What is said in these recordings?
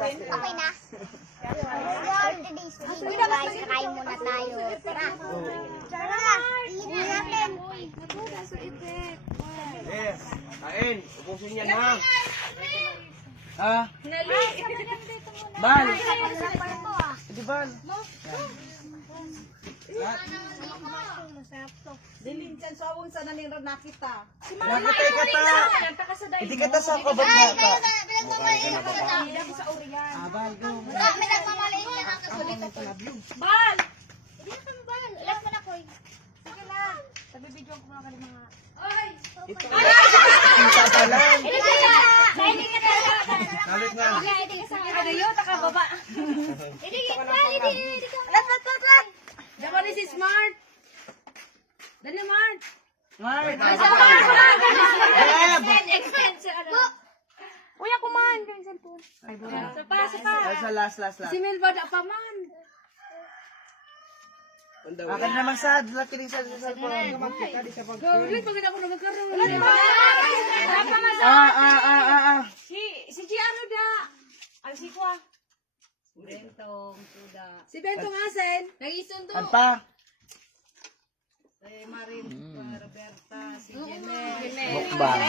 Okay na. For today's video guys, kakain muna tayo. Tara. Tara. Iinin natin. Yes. Kain. Ubusin yan ha. Ah. Bal. Di bal. Dilin dyan, so awang sana nila nakita. Nakatay ka ta. Hindi ka ta sa kabagata. Abal, go. May nagmamaliit ka ng kasulit ako. Bal! Hindi na kami bal. Alam mo na ko. Sige na. Sabi-video ko muna ka ng mga... Ito. Kita pa lang. Hindi ka talaga. Kalit nga. Hindi ka sa Ano yun? Takababa. Hindi ka. Lat! Diyan ni si Smart. Dali, Mart. Mark. Uy, ako man. Kaya cellphone. Sa Sa last. Si Melba da pa man. Akin naman sa laki rin sa cellphone. Gawin, pagod ako nagkaroon. Si Giano da. Ay, si Kwa. Si Bentong Asen. Nagisundo. Ano pa? Marin, Roberta, si Jeanette. Mukbang.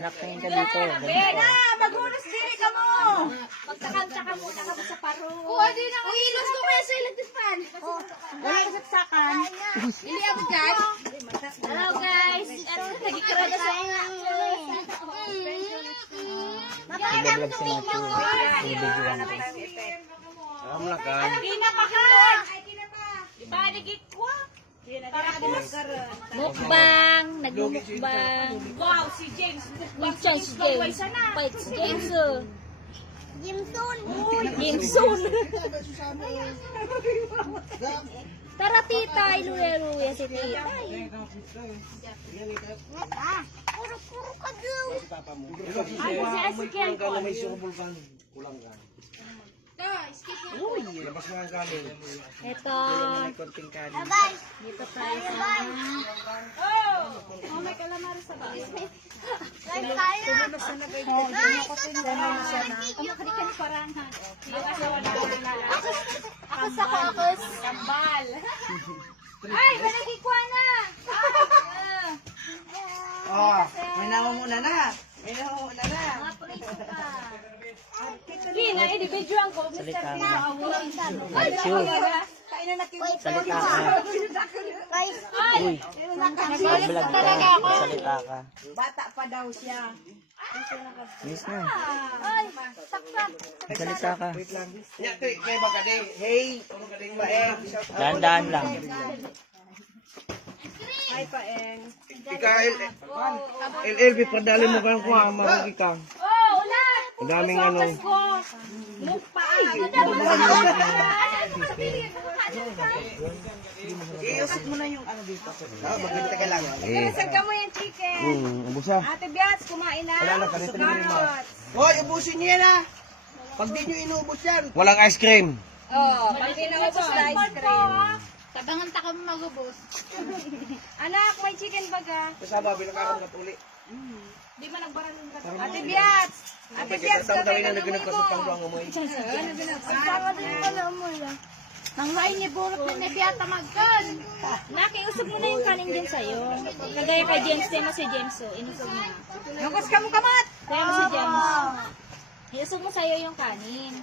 Nakain ka dito. Maghulos diri ka mo. Magtakam-takam muna kami sa paro. Ilos ko kaya sa electripan. Saksakan. Hindi ako dyan. Hello guys. Nagkikira na sa inyo. Mapakita mo itong video ko. Alam lang ka. Mukbang. Nagmumukbang. Wow, si James. Mukbang si James. Fight si James. Jimson. Tara tita. Iluya-luya si tita. Puro ka daw. May surubol ka. Kulang ka. Uy, labas mo ang kanin. Ito. May konting kanin. Dito tayo sa... Oh, may calamari sa bahay. Ako sa kakos. Kambal. Ay, managikwa na. Ah, may namamuna na. May namamuna na. Kina, individual ko. Salita ka. Ay, Kainan na kiyo. Salita ka. Uy, vlog talaga ka. ako. Salita ka. Bata pa daw siya. Miss na. Ay, saksak. Salita ka. Hey, dahan-dahan lang. Ay, paeng. Ika, LLB, padali mo kang kuha, maragi ka. Oh, ulan! Ang daming ano. Mukpa. Iusap mo na yung ano dito. Maganda ka lang. Nasagka mo yung chicken. Ubus na. Ate Biats, kumain na. Wala na, kanito na rin mo. Carrots. Hoy, ubusin niyo yan ha. Pag di nyo inubos yan. Walang ice cream. Oh, pag pinawabos na ice cream. Tabangan ta kami magubos. Anak, may chicken baga. Kasama, binakaroon ka tuli. Di man nagbaralong ka. Ate Biats. Ate Biats, Tawin na kami nagkasot pang buwang amoy. Sama din pala mo lang. Nang lain ni Burot na nabiyata magkan. Nakiusap mo na yung kanin din sa'yo. Kagaya kay James, tayo mo si James. So, inusap mo na. Nukos ka mo kamat. Tayo mo si James. Iusap mo sa'yo yung kanin.